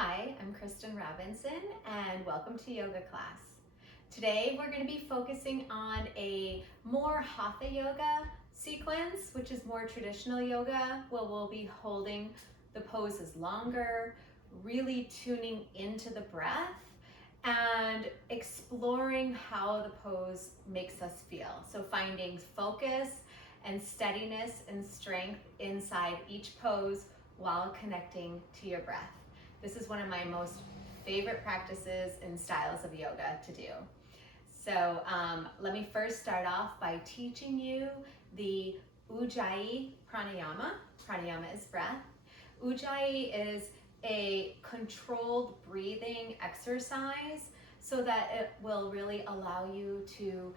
Hi, I'm Kristen Robinson and welcome to yoga class. Today we're going to be focusing on a more Hatha yoga sequence, which is more traditional yoga, where we'll be holding the poses longer, really tuning into the breath and exploring how the pose makes us feel. So finding focus and steadiness and strength inside each pose while connecting to your breath. This is one of my most favorite practices and styles of yoga to do. So let me first start off by teaching you the ujjayi pranayama. Pranayama is breath. Ujjayi is a controlled breathing exercise so that it will really allow you to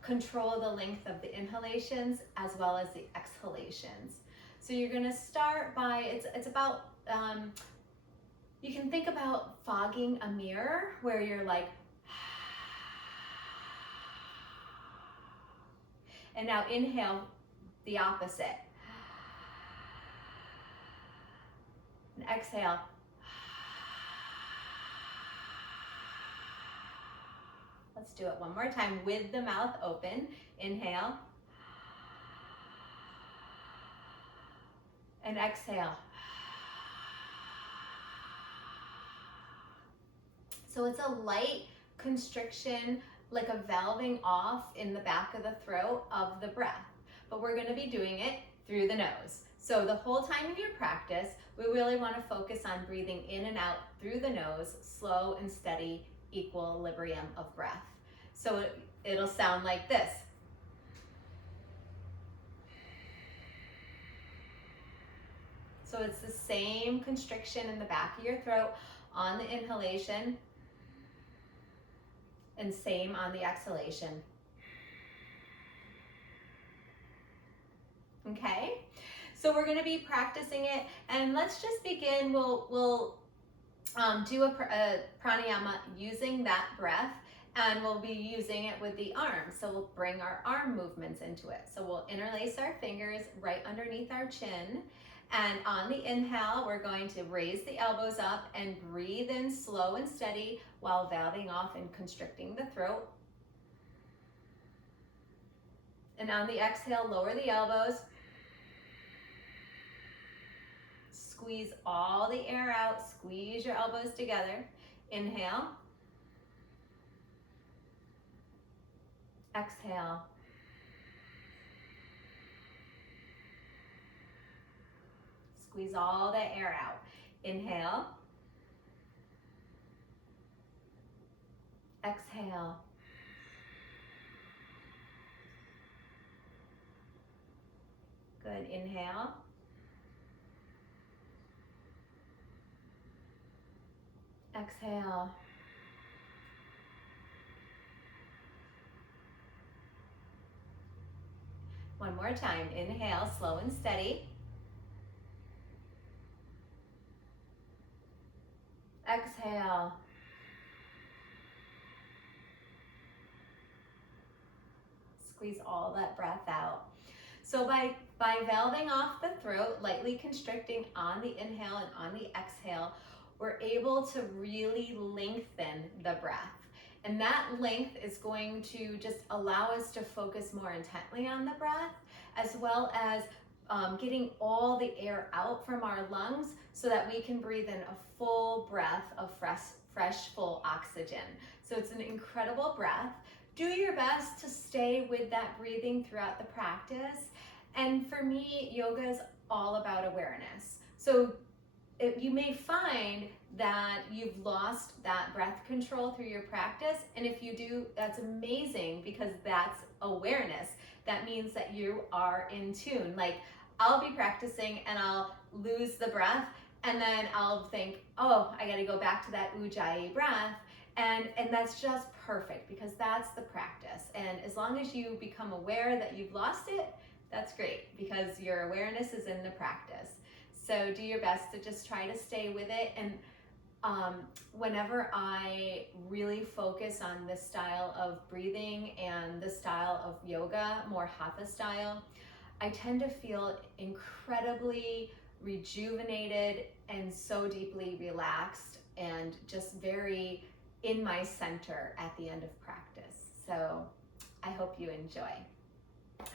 control the length of the inhalations as well as the exhalations. So you're going to start by, it's about, you can think about fogging a mirror where you're like, and now inhale the opposite. And exhale. Let's do it one more time with the mouth open. Inhale. And exhale. So it's a light constriction, like a valving off in the back of the throat of the breath. But we're going to be doing it through the nose. So the whole time of your practice, we really want to focus on breathing in and out through the nose, slow and steady equilibrium of breath. So it'll sound like this. So it's the same constriction in the back of your throat on the inhalation and same on the exhalation. Okay, so we're going to be practicing it, and let's just begin. We'll do a pranayama using that breath, and we'll be using it with the arms. So we'll bring our arm movements into it. So we'll interlace our fingers right underneath our chin. And on the inhale, we're going to raise the elbows up and breathe in slow and steady while valving off and constricting the throat. And on the exhale, lower the elbows. Squeeze all the air out. Squeeze your elbows together. Inhale. Exhale. Squeeze all the air out. Inhale. Exhale. Good. Inhale. Exhale. One more time. Inhale, slow and steady. Exhale. Squeeze all that breath out. So by valving off the throat, lightly constricting on the inhale and on the exhale, we're able to really lengthen the breath. And that length is going to just allow us to focus more intently on the breath, as well as getting all the air out from our lungs so that we can breathe in a full breath of fresh, full oxygen. So it's an incredible breath. Do your best to stay with that breathing throughout the practice. And for me, yoga is all about awareness. So you may find that you've lost that breath control through your practice. And if you do, that's amazing, because that's awareness. That means that you are in tune. Like, I'll be practicing and I'll lose the breath, and then I'll think, oh, I got to go back to that ujjayi breath. And that's just perfect, because that's the practice. And as long as you become aware that you've lost it, that's great, because your awareness is in the practice. So do your best to just try to stay with it. And whenever I really focus on this style of breathing and the style of yoga, more Hatha style, I tend to feel incredibly rejuvenated and so deeply relaxed and just very in my center at the end of practice. So I hope you enjoy.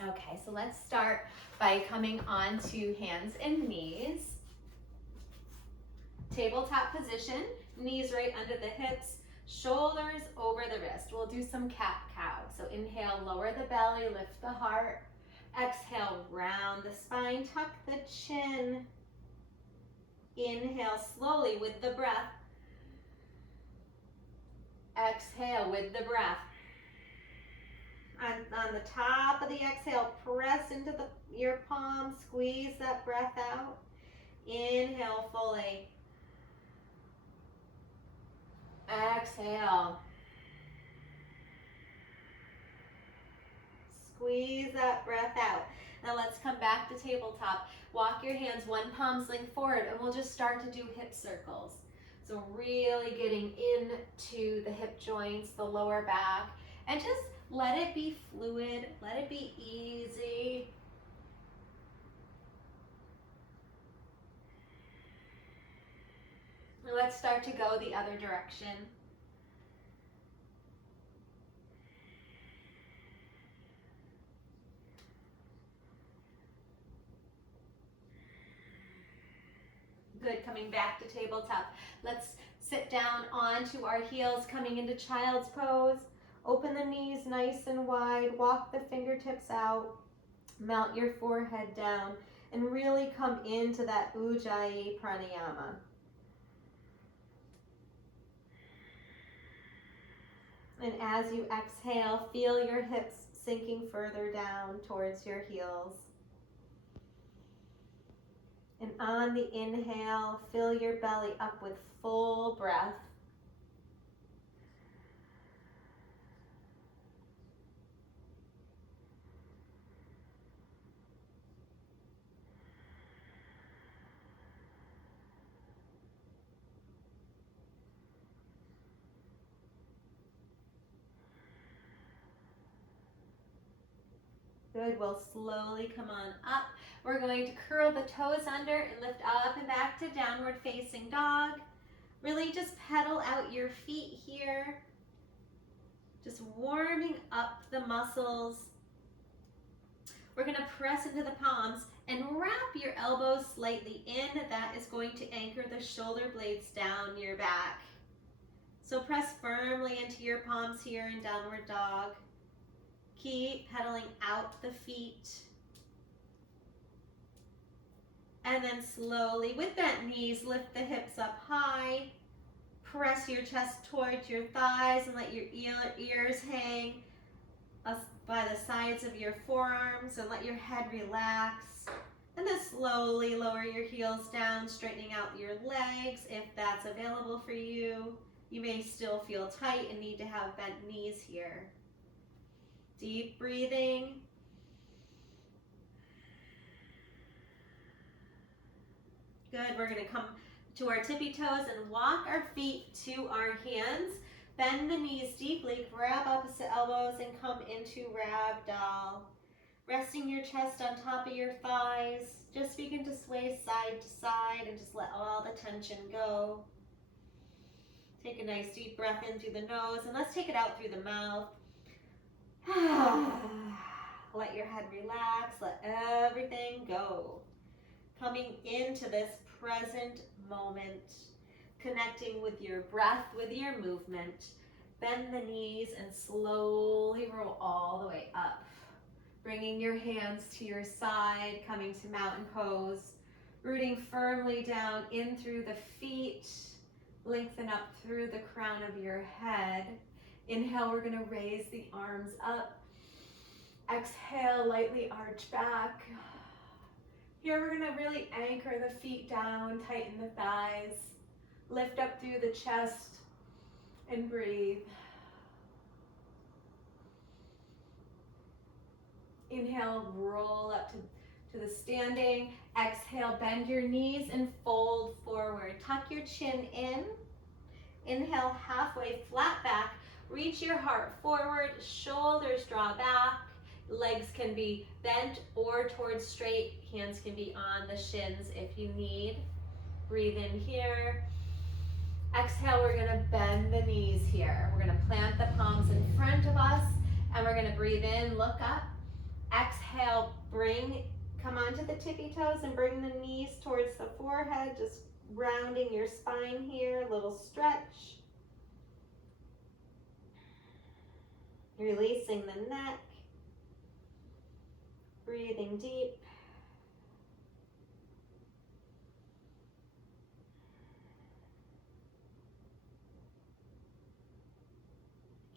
Okay, so let's start by coming on to hands and knees. Tabletop position, knees right under the hips, shoulders over the wrist. We'll do some cat-cow. So inhale, lower the belly, lift the heart. Exhale, round the spine, tuck the chin. Inhale slowly with the breath. Exhale with the breath. On the top of the exhale, press into your palm, squeeze that breath out. Inhale fully. Exhale. Squeeze that breath out. Now let's come back to tabletop. Walk your hands one palm sling forward, and we'll just start to do hip circles. So really getting into the hip joints, the lower back, and just let it be fluid, let it be easy. Let's start to go the other direction. Good, coming back to tabletop. Let's sit down onto our heels, coming into child's pose. Open the knees nice and wide, walk the fingertips out, melt your forehead down, and really come into that ujjayi pranayama. And as you exhale, feel your hips sinking further down towards your heels. And on the inhale, fill your belly up with full breath. Good, we'll slowly come on up. We're going to curl the toes under and lift up and back to downward facing dog. Really just pedal out your feet here. Just warming up the muscles. We're gonna press into the palms and wrap your elbows slightly in. That is going to anchor the shoulder blades down your back. So press firmly into your palms here in downward dog. Keep pedaling out the feet. And then slowly, with bent knees, lift the hips up high. Press your chest towards your thighs and let your ears hang by the sides of your forearms, and let your head relax. And then slowly lower your heels down, straightening out your legs if that's available for you. You may still feel tight and need to have bent knees here. Deep breathing. Good, we're gonna come to our tippy toes and walk our feet to our hands. Bend the knees deeply, grab opposite elbows and come into ragdoll. Resting your chest on top of your thighs. Just begin to sway side to side and just let all the tension go. Take a nice deep breath in through the nose, and let's take it out through the mouth. Let your head relax, let everything go. Coming into this present moment, connecting with your breath, with your movement. Bend the knees and slowly roll all the way up. Bringing your hands to your side, coming to mountain pose. Rooting firmly down in through the feet. Lengthen up through the crown of your head. Inhale, we're gonna raise the arms up. Exhale, lightly arch back. Here we're gonna really anchor the feet down, tighten the thighs. Lift up through the chest and breathe. Inhale, roll up to the standing. Exhale, bend your knees and fold forward. Tuck your chin in. Inhale, halfway flat back. Reach your heart forward, shoulders draw back. Legs can be bent or towards straight. Hands can be on the shins if you need. Breathe in here. Exhale. exhale, we're gonna bend the knees here. We're gonna plant the palms in front of us, and we're gonna breathe in, look up. Exhale, come onto the tippy toes and bring the knees towards the forehead, just rounding your spine here, a little stretch. Releasing the neck, breathing deep.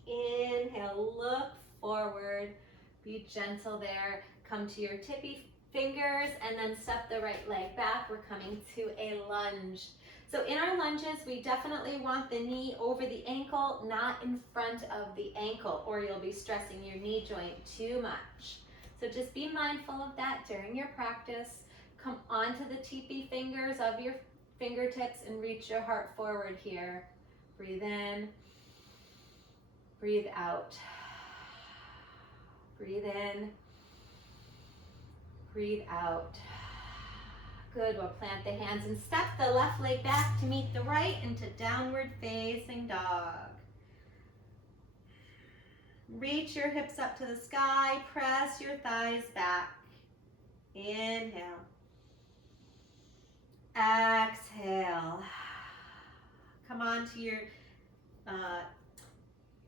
Inhale, look forward, be gentle there. Come to your tippy fingers and then step the right leg back. We're coming to a lunge. So in our lunges, we definitely want the knee over the ankle, not in front of the ankle, or you'll be stressing your knee joint too much. So just be mindful of that during your practice. Come onto the tippy fingers of your fingertips and reach your heart forward here. Breathe in, breathe out. Breathe in, breathe out. Good, we'll plant the hands and step the left leg back to meet the right into downward facing dog. Reach your hips up to the sky, press your thighs back. Inhale. Exhale. Come on to your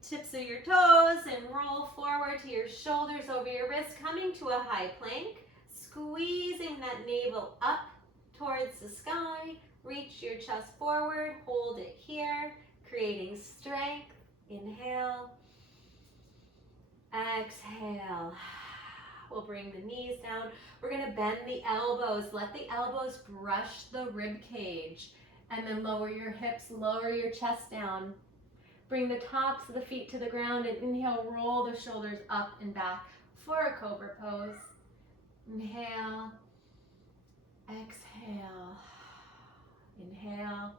tips of your toes and roll forward to your shoulders over your wrists, coming to a high plank, squeezing that navel up towards the sky. Reach your chest forward, hold it here, creating strength. Inhale, exhale. We'll bring the knees down. We're gonna bend the elbows. Let the elbows brush the rib cage, and then lower your hips, lower your chest down. Bring the tops of the feet to the ground and inhale, roll the shoulders up and back for a cobra pose. Inhale, exhale, inhale,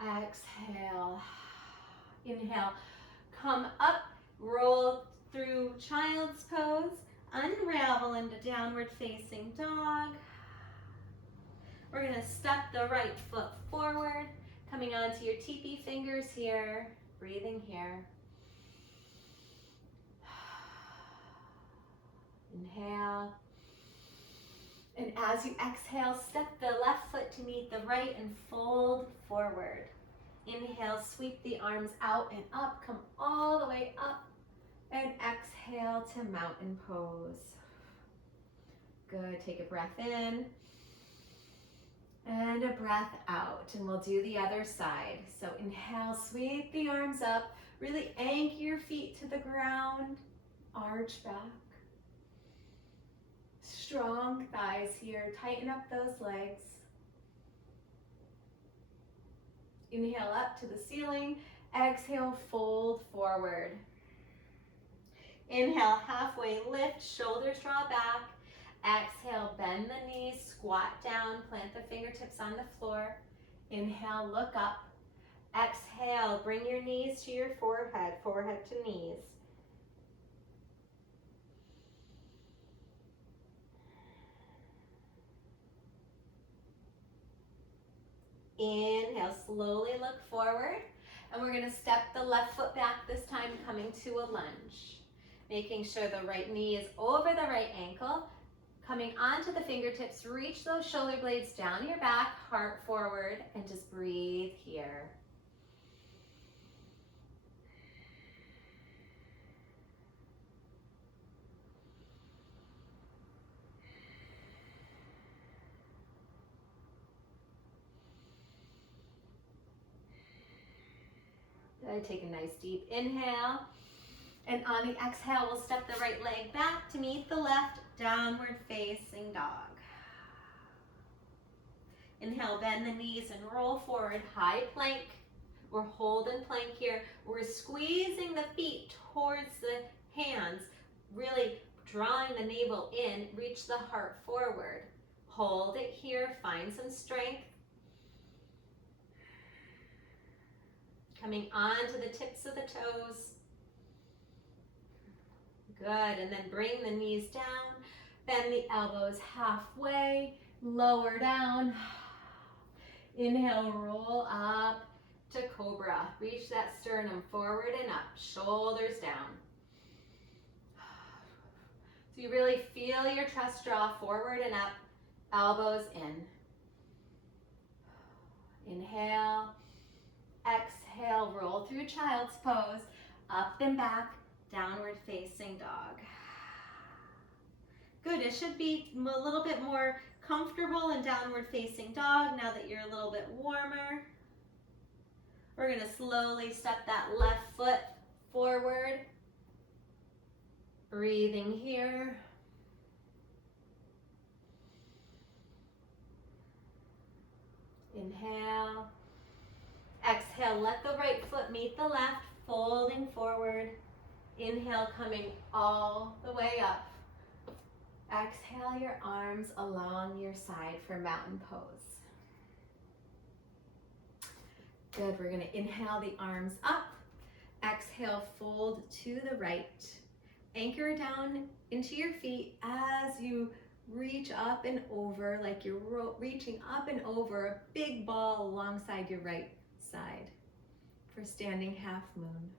exhale, inhale. Come up, roll through child's pose, unravel into downward facing dog. We're gonna step the right foot forward, coming onto your teepee fingers here, breathing here. Inhale. And as you exhale, step the left foot to meet the right and fold forward. Inhale, sweep the arms out and up, come all the way up, and exhale to mountain pose. Good, take a breath in and a breath out, and we'll do the other side. So inhale, sweep the arms up, really anchor your feet to the ground, arch back. Strong thighs here, tighten up those legs. Inhale up to the ceiling, exhale, fold forward. Inhale, halfway lift, shoulders draw back. Exhale, bend the knees, squat down, plant the fingertips on the floor. Inhale, look up. Exhale, bring your knees to your forehead, forehead to knees. Inhale, slowly look forward, and we're gonna step the left foot back this time, coming to a lunge. Making sure the right knee is over the right ankle. Coming onto the fingertips, reach those shoulder blades down your back, heart forward, and just breathe here. Good, take a nice deep inhale. And on the exhale, we'll step the right leg back to meet the left, downward facing dog. Inhale, bend the knees and roll forward, high plank. We're holding plank here. We're squeezing the feet towards the hands, really drawing the navel in, reach the heart forward. Hold it here, find some strength. Coming onto the tips of the toes. Good, and then bring the knees down, bend the elbows halfway, lower down. Inhale, roll up to cobra. Reach that sternum forward and up, shoulders down. So you really feel your chest draw forward and up, elbows in. Inhale, exhale, roll through child's pose, up and back, downward facing dog. Good, it should be a little bit more comfortable in downward facing dog now that you're a little bit warmer. We're gonna slowly step that left foot forward. Breathing here. Inhale. Exhale, let the right foot meet the left, folding forward. Inhale, coming all the way up. Exhale your arms along your side for mountain pose. Good, we're gonna inhale the arms up. Exhale, fold to the right. Anchor down into your feet as you reach up and over, like you're reaching up and over a big ball alongside your right side for standing half moon.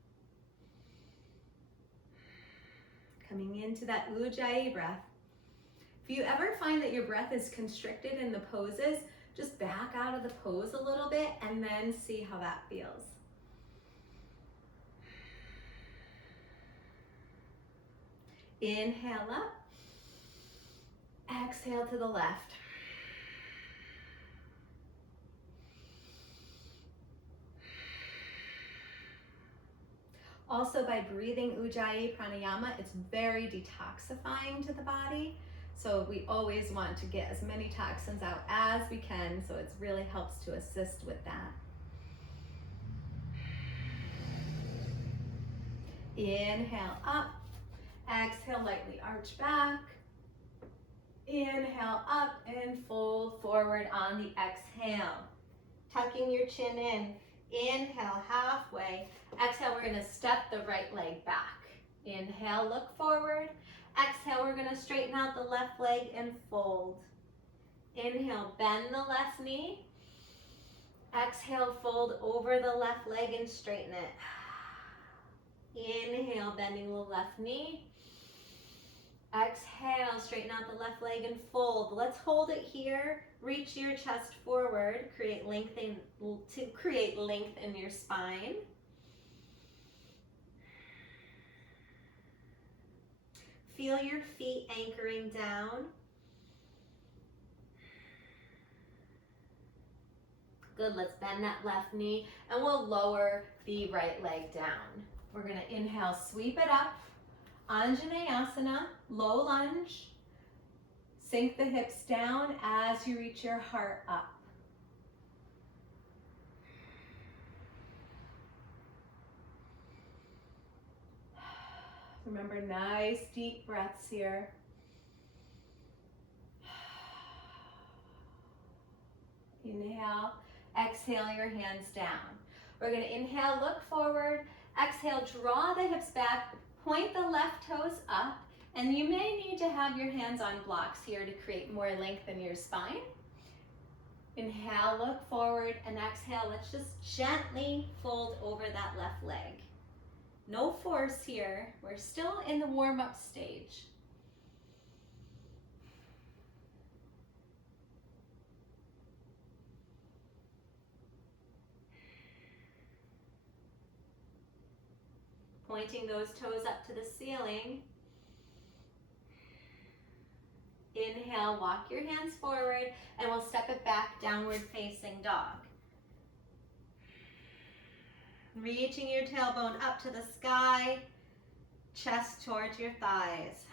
Coming into that ujjayi breath. If you ever find that your breath is constricted in the poses, just back out of the pose a little bit and then see how that feels. Inhale up. Exhale to the left. Also, by breathing ujjayi pranayama, it's very detoxifying to the body. So we always want to get as many toxins out as we can, so it really helps to assist with that. Inhale up. Exhale, lightly arch back. Inhale up and fold forward on the exhale. Tucking your chin in. Inhale, halfway. Exhale, we're gonna step the right leg back. Inhale, look forward. Exhale, we're gonna straighten out the left leg and fold. Inhale, bend the left knee. Exhale, fold over the left leg and straighten it. Inhale, bending the left knee. Exhale, straighten out the left leg and fold. Let's hold it here. Reach your chest forward. Create length in your spine. Feel your feet anchoring down. Good, let's bend that left knee and we'll lower the right leg down. We're gonna inhale, sweep it up. Anjaneyasana, low lunge. Sink the hips down as you reach your heart up. Remember, nice deep breaths here. Inhale, exhale your hands down. We're gonna inhale, look forward. Exhale, draw the hips back, point the left toes up, and you may need to have your hands on blocks here to create more length in your spine. Inhale, look forward, and exhale, let's just gently fold over that left leg. No force here, we're still in the warm-up stage. Pointing those toes up to the ceiling. Inhale, walk your hands forward, and we'll step it back, downward facing dog. Reaching your tailbone up to the sky, chest towards your thighs.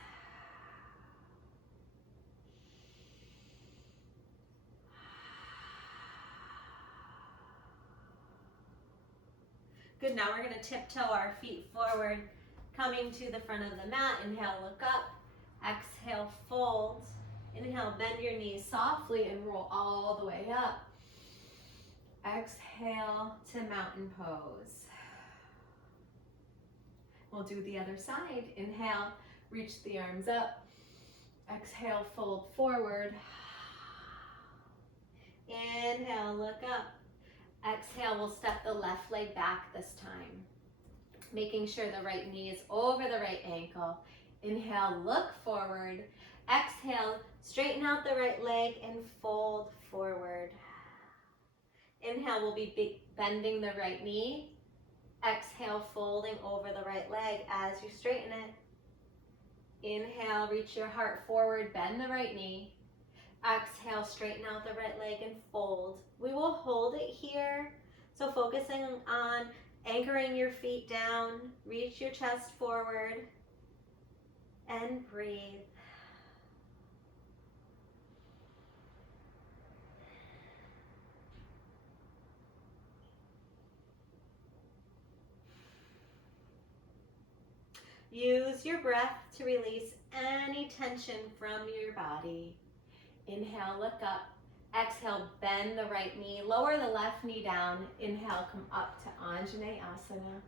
Good, now we're gonna tiptoe our feet forward, coming to the front of the mat. Inhale, look up. Exhale, fold. Inhale, bend your knees softly and roll all the way up. Exhale to mountain pose. We'll do the other side. Inhale, reach the arms up. Exhale, fold forward. Inhale, look up. Exhale, we'll step the left leg back this time, making sure the right knee is over the right ankle. Inhale, look forward. Exhale, straighten out the right leg and fold forward. Inhale, we'll be bending the right knee. Exhale, folding over the right leg as you straighten it. Inhale, reach your heart forward, bend the right knee. Exhale, straighten out the right leg and fold. We will hold it here. So focusing on anchoring your feet down, reach your chest forward, and breathe. Use your breath to release any tension from your body. Inhale, look up. Exhale, bend the right knee. Lower the left knee down. Inhale, come up to Anjaneyasana.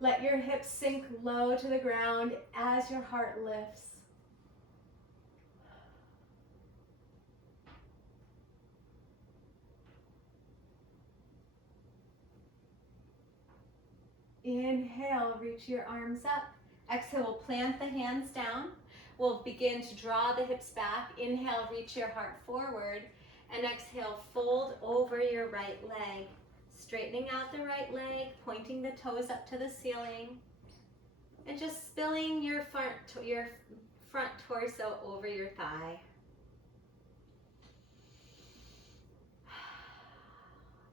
Let your hips sink low to the ground as your heart lifts. Inhale, reach your arms up. Exhale, we'll plant the hands down. We'll begin to draw the hips back. Inhale, reach your heart forward. And exhale, fold over your right leg. Straightening out the right leg, pointing the toes up to the ceiling. And just spilling your front torso over your thigh.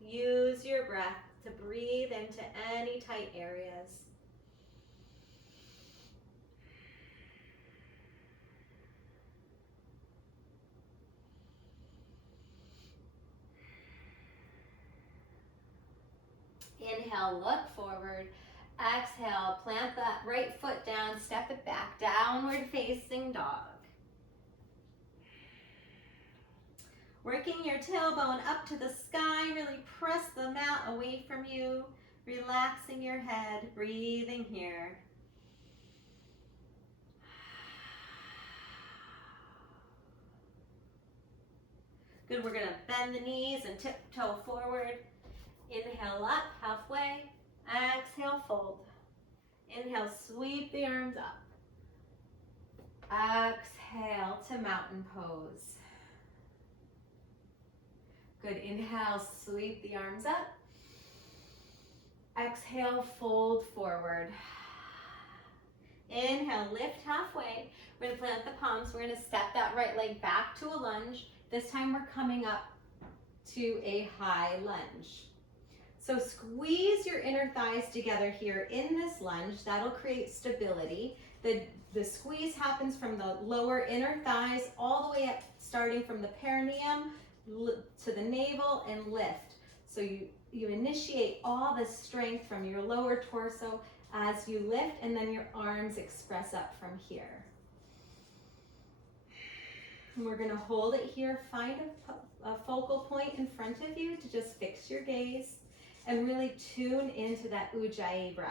Use your breath to breathe into any tight areas. Inhale, look forward. Exhale, plant that right foot down, step it back, downward facing dog. Working your tailbone up to the sky, really press the mat away from you, relaxing your head, breathing here. Good, we're gonna bend the knees and tiptoe forward. Inhale up, halfway. Exhale, fold. Inhale, sweep the arms up. Exhale to mountain pose. Good, inhale, sweep the arms up. Exhale, fold forward. Inhale, lift halfway. We're gonna plant the palms. We're gonna step that right leg back to a lunge. This time we're coming up to a high lunge. So squeeze your inner thighs together here in this lunge. That'll create stability. The squeeze happens from the lower inner thighs all the way up, starting from the perineum to the navel and lift. So you initiate all the strength from your lower torso as you lift, and then your arms express up from here. And we're gonna hold it here. Find a focal point in front of you to just fix your gaze and really tune into that ujjayi breath.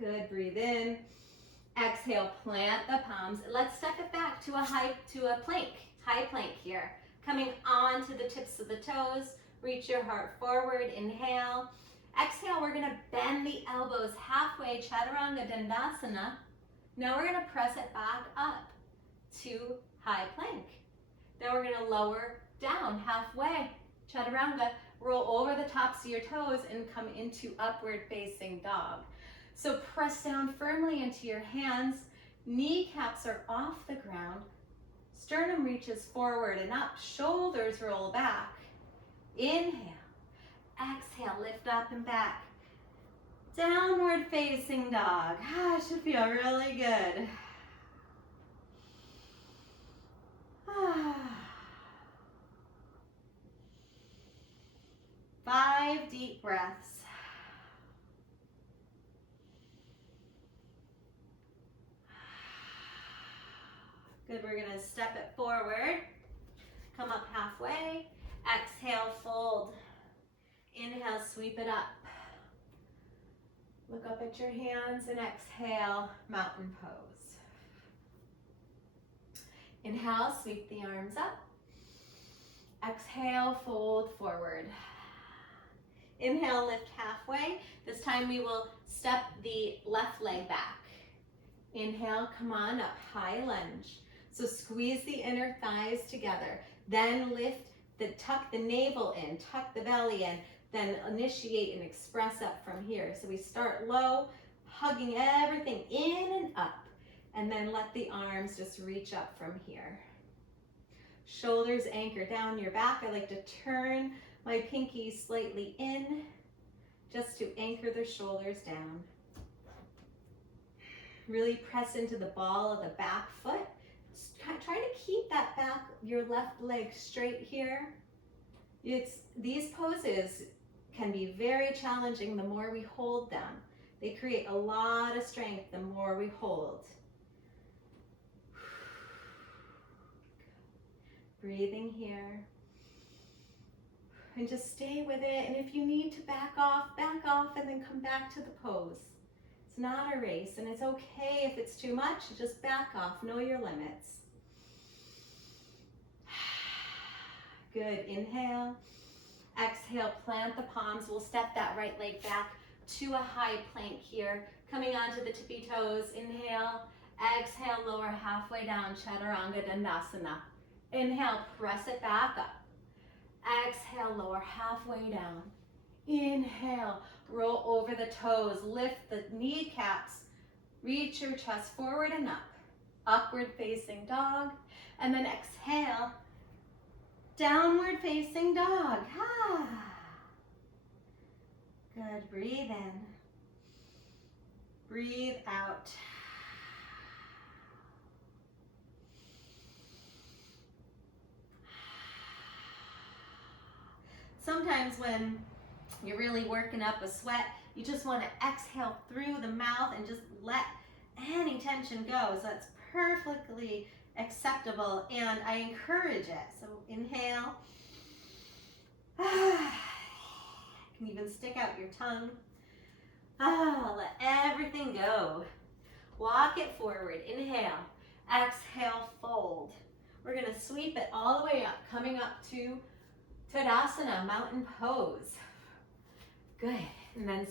Good, breathe in. Exhale, plant the palms. Let's step it back to a plank, high plank here. Coming on to the tips of the toes, reach your heart forward, inhale. Exhale, we're gonna bend the elbows halfway, Chaturanga Dandasana. Now we're gonna press it back up to high plank. Then we're gonna lower down halfway, Chaturanga. Roll over the tops of your toes and come into upward facing dog. So press down firmly into your hands. Kneecaps are off the ground. Sternum reaches forward and up. Shoulders roll back. Inhale. Exhale, lift up and back. Downward facing dog. It should feel really good. Five deep breaths. Good, we're gonna step it forward. Come up halfway. Exhale, fold. Inhale, sweep it up. Look up at your hands and exhale, mountain pose. Inhale, sweep the arms up. Exhale, fold forward. Inhale, lift halfway. This time we will step the left leg back. Inhale, come on up, high lunge. So squeeze the inner thighs together. Then lift, tuck the navel in, tuck the belly in, then initiate and express up from here. So we start low, hugging everything in and up, and then let the arms just reach up from here. Shoulders anchor down your back. I like to turn my pinkies slightly in, just to anchor the shoulders down. Really press into the ball of the back foot. Try to keep that back, your left leg straight here. These poses can be very challenging the more we hold them. They create a lot of strength the more we hold. Breathing here. And just stay with it. And if you need to back off, and then come back to the pose. It's not a race, and it's okay if it's too much. Just back off. Know your limits. Good. Inhale. Exhale, plant the palms. We'll step that right leg back to a high plank here. Coming onto the tippy toes. Inhale. Exhale, lower halfway down, Chaturanga Dandasana. Inhale, press it back up. Exhale, lower halfway down. Inhale, roll over the toes, lift the kneecaps, reach your chest forward and up. Upward facing dog, and then exhale, downward facing dog. Good, breathe in. Breathe out. Sometimes when you're really working up a sweat, you just want to exhale through the mouth and just let any tension go. So that's perfectly acceptable, and I encourage it. So inhale. You can even stick out your tongue. Let everything go. Walk it forward. Inhale. Exhale, fold. We're going to sweep it all the way up, coming up to Tadasana, mountain pose. Good. And then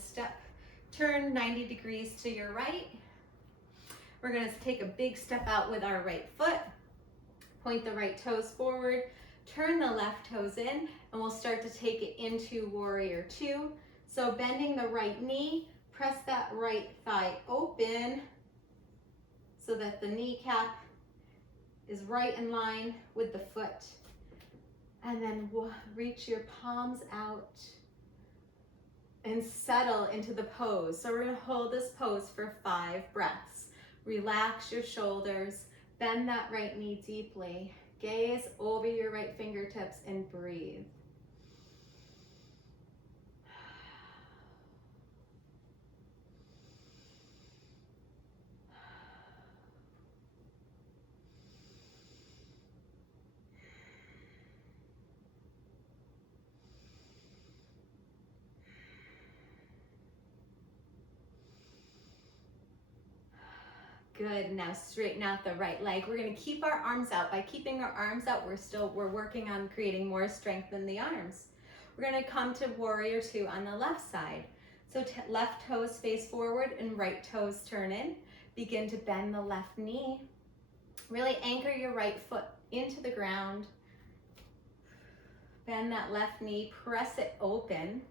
turn 90 degrees to your right. We're going to take a big step out with our right foot. Point the right toes forward. Turn the left toes in, and we'll start to take it into warrior two. So bending the right knee, press that right thigh open so that the kneecap is right in line with the foot. And then reach your palms out and settle into the pose. So we're going to hold this pose for 5 breaths. Relax your shoulders, bend that right knee deeply, gaze over your right fingertips and breathe. Good. Now straighten out the right leg. We're going to keep our arms out. By keeping our arms out, we're working on creating more strength in the arms. We're going to come to warrior two on the left side. So left toes face forward and right toes turn in. Begin to bend the left knee. Really anchor your right foot into the ground. Bend that left knee, press it open.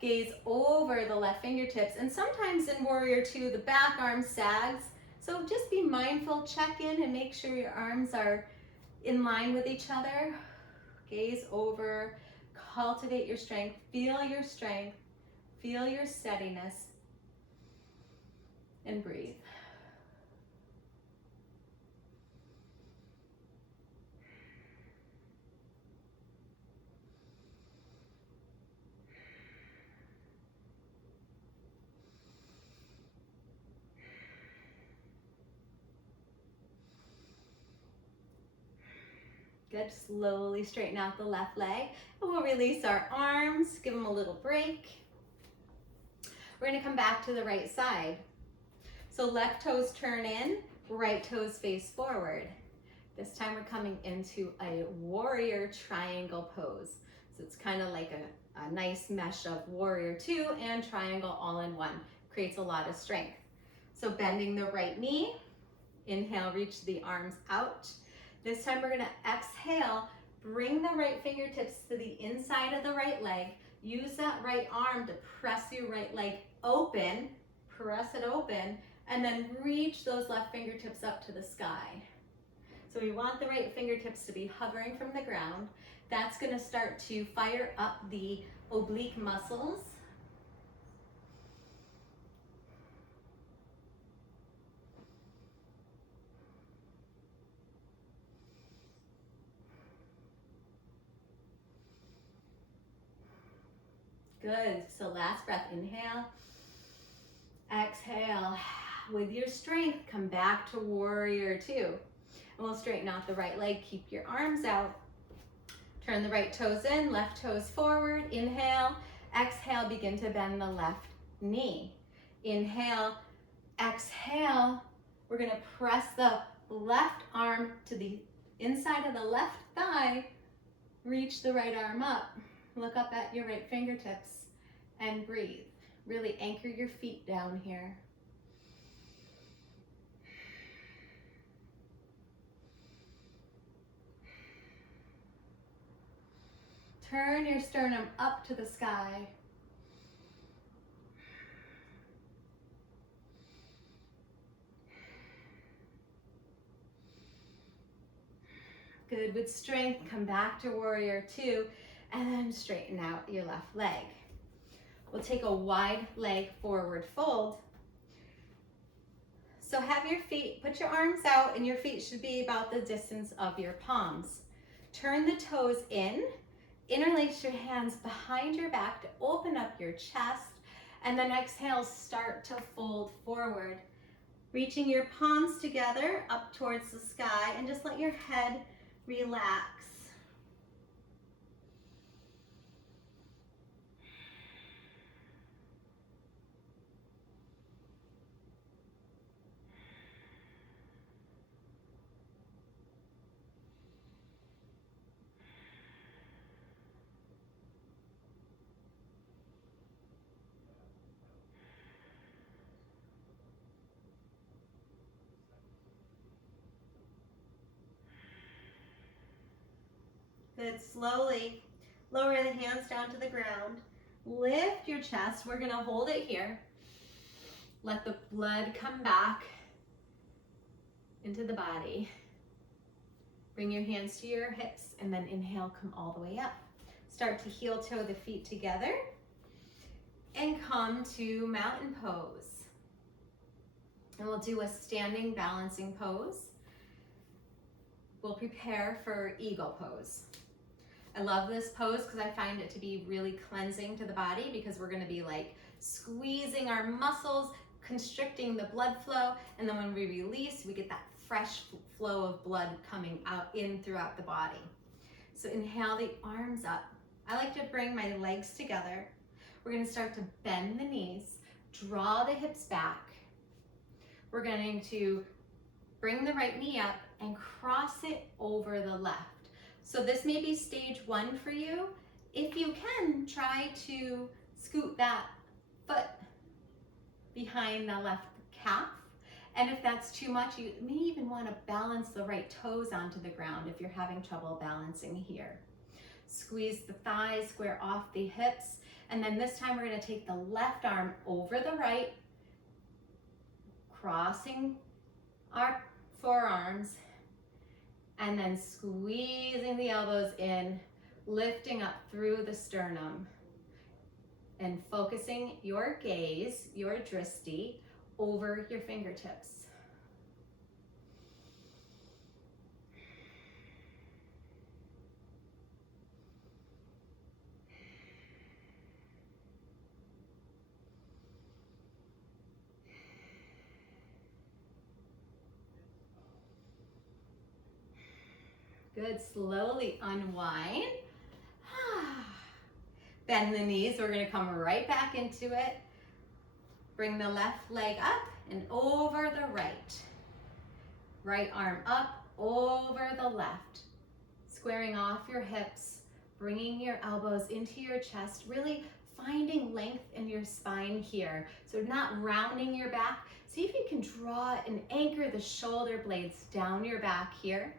Gaze over the left fingertips. And sometimes in warrior two, the back arm sags. So just be mindful, check in and make sure your arms are in line with each other. Gaze over, cultivate your strength, feel your steadiness, and breathe. Good, slowly straighten out the left leg. And we'll release our arms, give them a little break. We're gonna come back to the right side. So left toes turn in, right toes face forward. This time we're coming into a warrior triangle pose. So it's kind of like a nice mesh of warrior two and triangle all in one. Creates a lot of strength. So bending the right knee, inhale, reach the arms out. This time we're gonna exhale, bring the right fingertips to the inside of the right leg. Use that right arm to press your right leg open, press it open, and then reach those left fingertips up to the sky. So we want the right fingertips to be hovering from the ground. That's gonna start to fire up the oblique muscles. Good, so last breath, inhale, exhale. With your strength, come back to warrior two. And we'll straighten out the right leg, keep your arms out. Turn the right toes in, left toes forward, inhale, exhale, begin to bend the left knee. Inhale, exhale, we're gonna press the left arm to the inside of the left thigh, reach the right arm up, look up at your right fingertips and breathe. Really anchor your feet down here. Turn your sternum up to the sky. Good, with strength, come back to warrior two, and then straighten out your left leg. We'll take a wide leg forward fold. So have your feet, put your arms out, and your feet should be about the distance of your palms. Turn the toes in, interlace your hands behind your back to open up your chest, and then exhale, start to fold forward. Reaching your palms together up towards the sky, and just let your head relax. Good, slowly lower the hands down to the ground. Lift your chest, we're gonna hold it here. Let the blood come back into the body. Bring your hands to your hips and then inhale, come all the way up. Start to heel toe the feet together and come to mountain pose. And we'll do a standing balancing pose. We'll prepare for eagle pose. I love this pose because I find it to be really cleansing to the body because we're gonna be like squeezing our muscles, constricting the blood flow, and then when we release, we get that fresh flow of blood coming out in throughout the body. So inhale the arms up. I like to bring my legs together. We're gonna start to bend the knees, draw the hips back. We're going to bring the right knee up and cross it over the left. So this may be stage one for you. If you can, try to scoot that foot behind the left calf. And if that's too much, you may even want to balance the right toes onto the ground if you're having trouble balancing here. Squeeze the thighs, square off the hips. And then this time we're going to take the left arm over the right, crossing our forearms, and then squeezing the elbows in, lifting up through the sternum, and focusing your gaze, your drishti, over your fingertips. Good, Good, slowly unwind. Bend the knees, we're gonna come right back into it. Bring the left leg up and over the right. Right arm up, over the left. Squaring off your hips, bringing your elbows into your chest, really finding length in your spine here. So not rounding your back. See if you can draw and anchor the shoulder blades down your back here.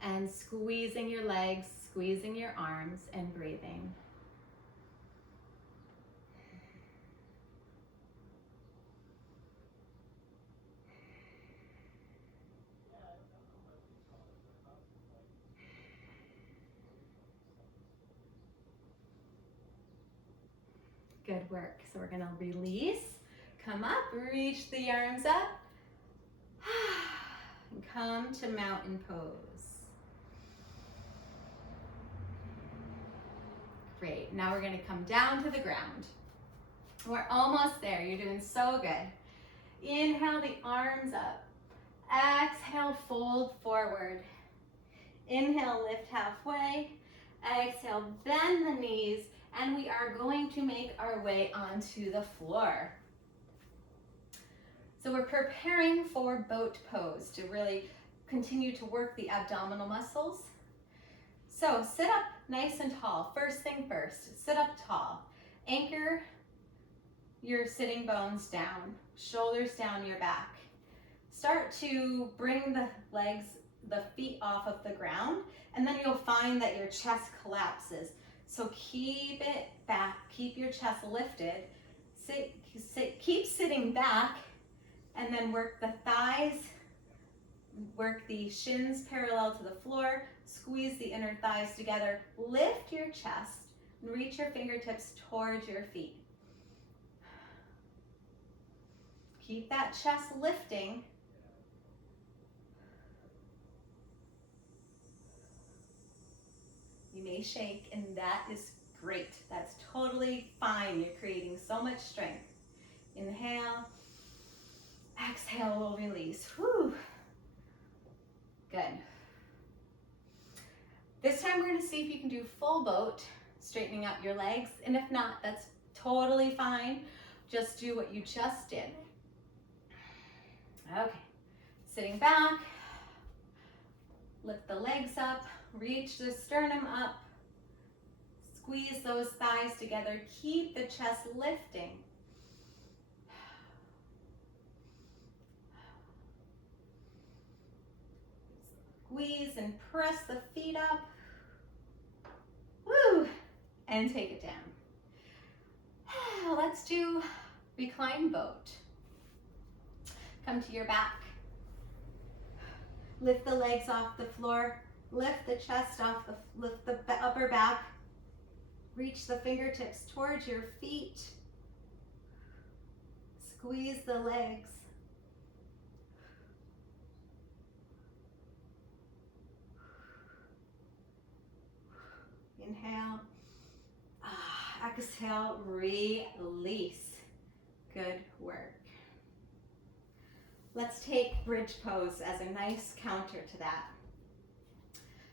And squeezing your legs, squeezing your arms, and breathing. Good work. So we're gonna release, come up, reach the arms up, and come to mountain pose. Great, now we're gonna come down to the ground. We're almost there, you're doing so good. Inhale the arms up. Exhale, fold forward. Inhale, lift halfway. Exhale, bend the knees, and we are going to make our way onto the floor. So we're preparing for boat pose to really continue to work the abdominal muscles. So sit up nice and tall. First thing first, sit up tall. Anchor your sitting bones down, shoulders down your back. Start to bring the legs, the feet off of the ground, and then you'll find that your chest collapses. So keep it back, keep your chest lifted. Keep sitting back, and then work the thighs, work the shins parallel to the floor, squeeze the inner thighs together, lift your chest, and reach your fingertips towards your feet. Keep that chest lifting. You may shake, and that is great. That's totally fine. You're creating so much strength. Inhale, exhale, we'll release. Whew. Good. This time we're gonna see if you can do full boat, straightening out your legs, and if not, that's totally fine. Just do what you just did. Okay, sitting back, lift the legs up, reach the sternum up, squeeze those thighs together, keep the chest lifting. Squeeze and press the feet up. Woo! And take it down. Let's do recline boat. Come to your back. Lift the legs off the floor. Lift the chest off lift the upper back. Reach the fingertips towards your feet. Squeeze the legs. Inhale. Exhale, release. Good work. Let's take bridge pose as a nice counter to that.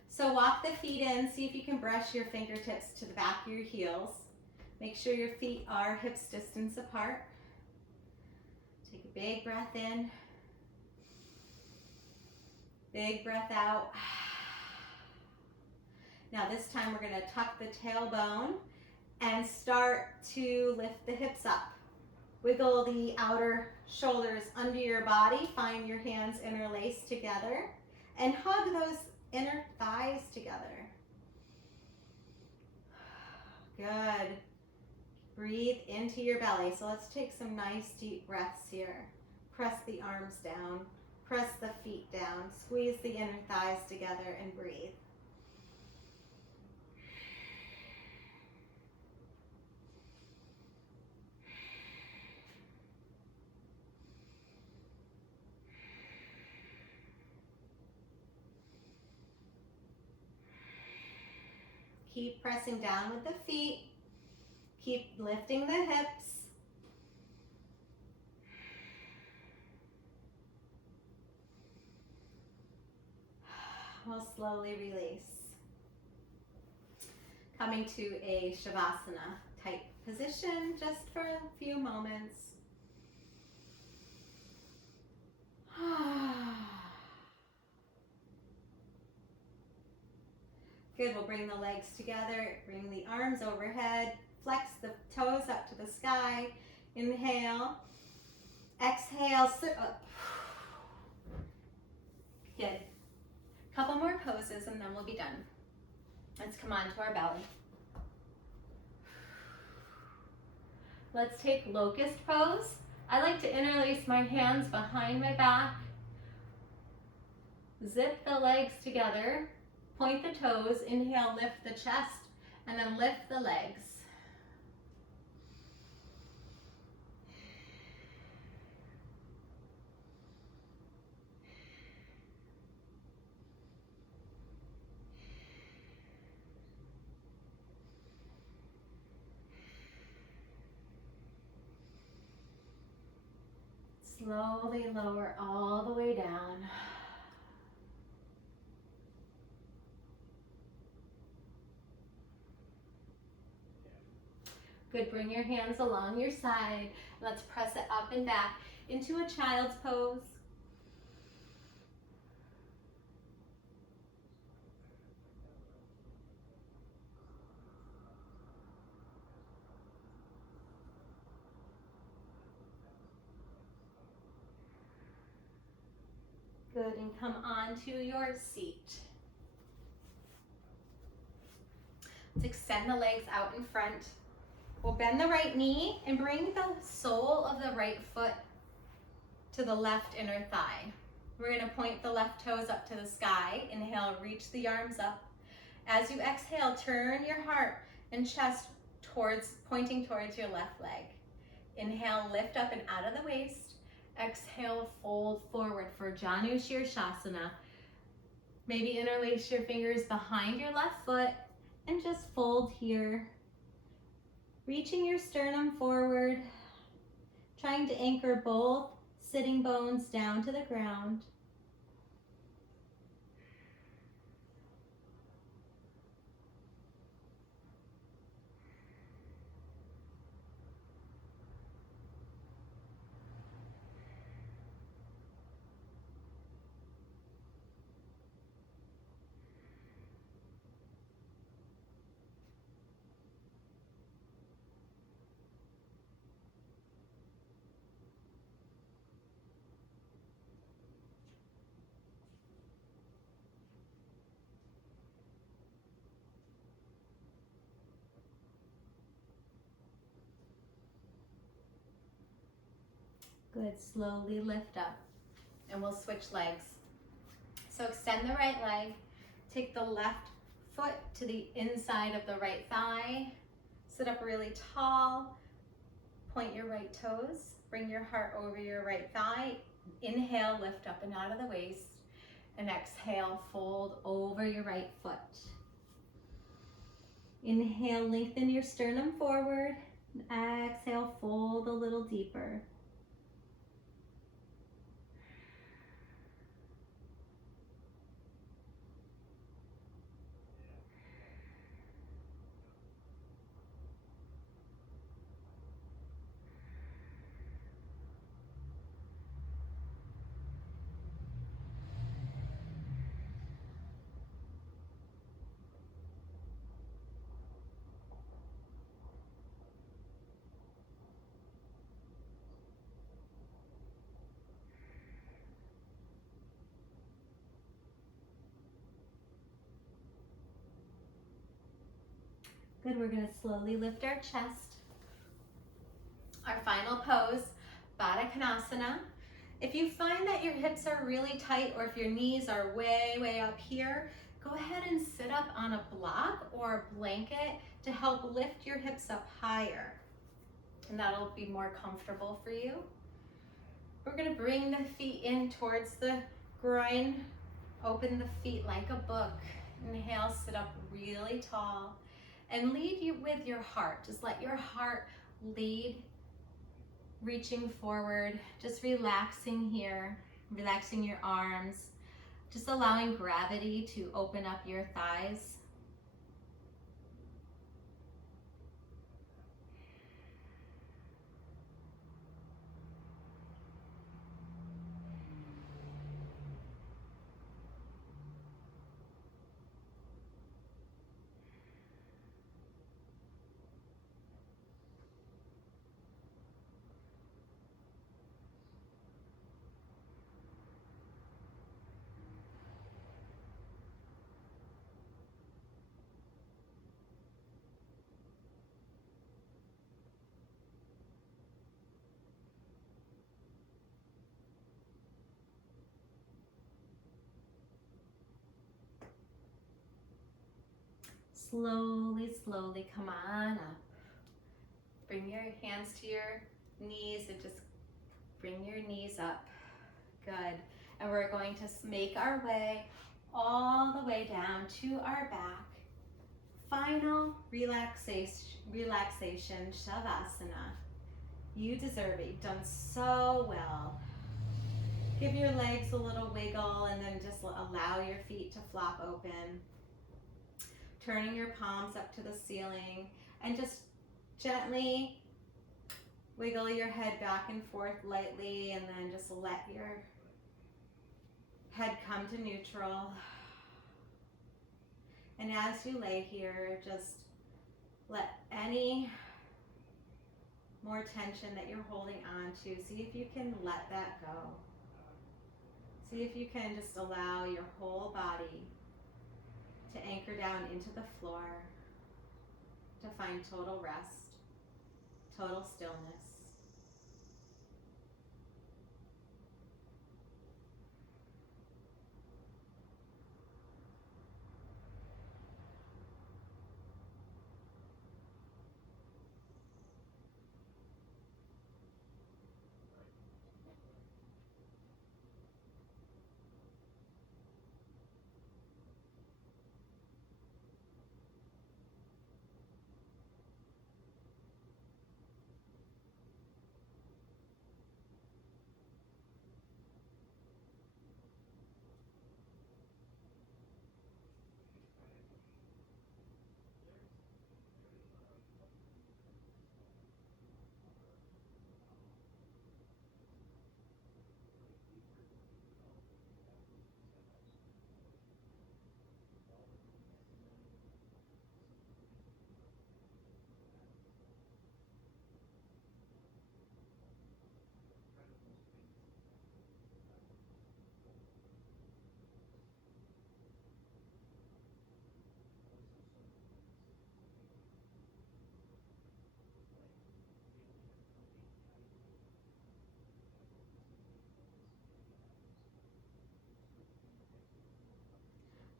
So walk the feet in, see if you can brush your fingertips to the back of your heels. Make sure your feet are hips distance apart. Take a big breath in. Big breath out. Now this time we're gonna tuck the tailbone and start to lift the hips up. Wiggle the outer shoulders under your body. Find your hands interlaced together and hug those inner thighs together. Good. Breathe into your belly. So let's take some nice deep breaths here. Press the arms down. Press the feet down. Squeeze the inner thighs together and breathe. Keep pressing down with the feet. Keep lifting the hips. We'll slowly release. Coming to a Shavasana type position just for a few moments. Good, we'll bring the legs together, bring the arms overhead, flex the toes up to the sky. Inhale, exhale, sit up. Good. Couple more poses and then we'll be done. Let's come on to our belly. Let's take locust pose. I like to interlace my hands behind my back. Zip the legs together. Point the toes. Inhale, lift the chest, and then lift the legs. Slowly lower all the way down. Good, bring your hands along your side. Let's press it up and back into a child's pose. Good, and come onto your seat. Let's extend the legs out in front. We'll bend the right knee and bring the sole of the right foot to the left inner thigh. We're gonna point the left toes up to the sky. Inhale, reach the arms up. As you exhale, turn your heart and chest pointing towards your left leg. Inhale, lift up and out of the waist. Exhale, fold forward for Janu Shirshasana. Maybe interlace your fingers behind your left foot and just fold here. Reaching your sternum forward, trying to anchor both sitting bones down to the ground. Good, slowly lift up and we'll switch legs. So extend the right leg, take the left foot to the inside of the right thigh, sit up really tall, point your right toes, bring your heart over your right thigh, inhale, lift up and out of the waist, and exhale, fold over your right foot. Inhale, lengthen your sternum forward, and exhale, fold a little deeper. Good, we're gonna slowly lift our chest. Our final pose, Baddha Konasana. If you find that your hips are really tight or if your knees are way up here, go ahead and sit up on a block or a blanket to help lift your hips up higher. And that'll be more comfortable for you. We're gonna bring the feet in towards the groin, open the feet like a book. Inhale, sit up really tall. And lead you with your heart. Just let your heart lead, reaching forward, just relaxing here, relaxing your arms, Just allowing gravity to open up your thighs. Slowly, slowly come on up. Bring your hands to your knees and just bring your knees up. Good. And we're going to make our way all the way down to our back. Final relaxation, Shavasana. You deserve it. You've done so well. Give your legs a little wiggle and then just allow your feet to flop open. Turning your palms up to the ceiling and just gently wiggle your head back and forth lightly, and then just let your head come to neutral. And as you lay here, just let any more tension that you're holding on to, see if you can let that go. See if you can just allow your whole body to anchor down into the floor, to find total rest, total stillness.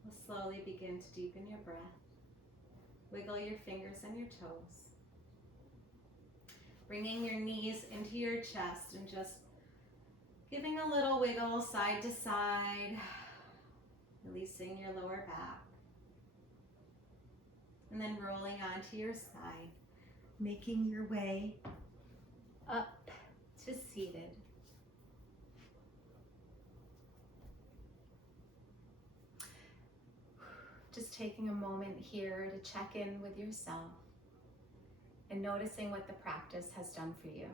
We'll slowly begin to deepen your breath. Wiggle your fingers and your toes. Bringing your knees into your chest and just giving a little wiggle side to side, releasing your lower back. And then rolling onto your side, making your way up to seated. Just taking a moment here to check in with yourself and noticing what the practice has done for you.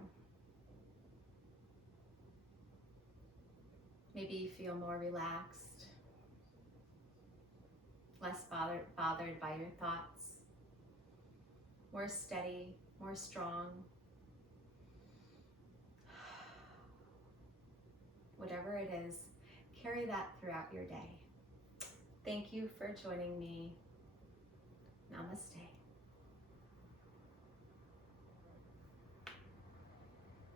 Maybe you feel more relaxed, less bothered by your thoughts, more steady, more strong. Whatever it is, carry that throughout your day. Thank you for joining me. Namaste.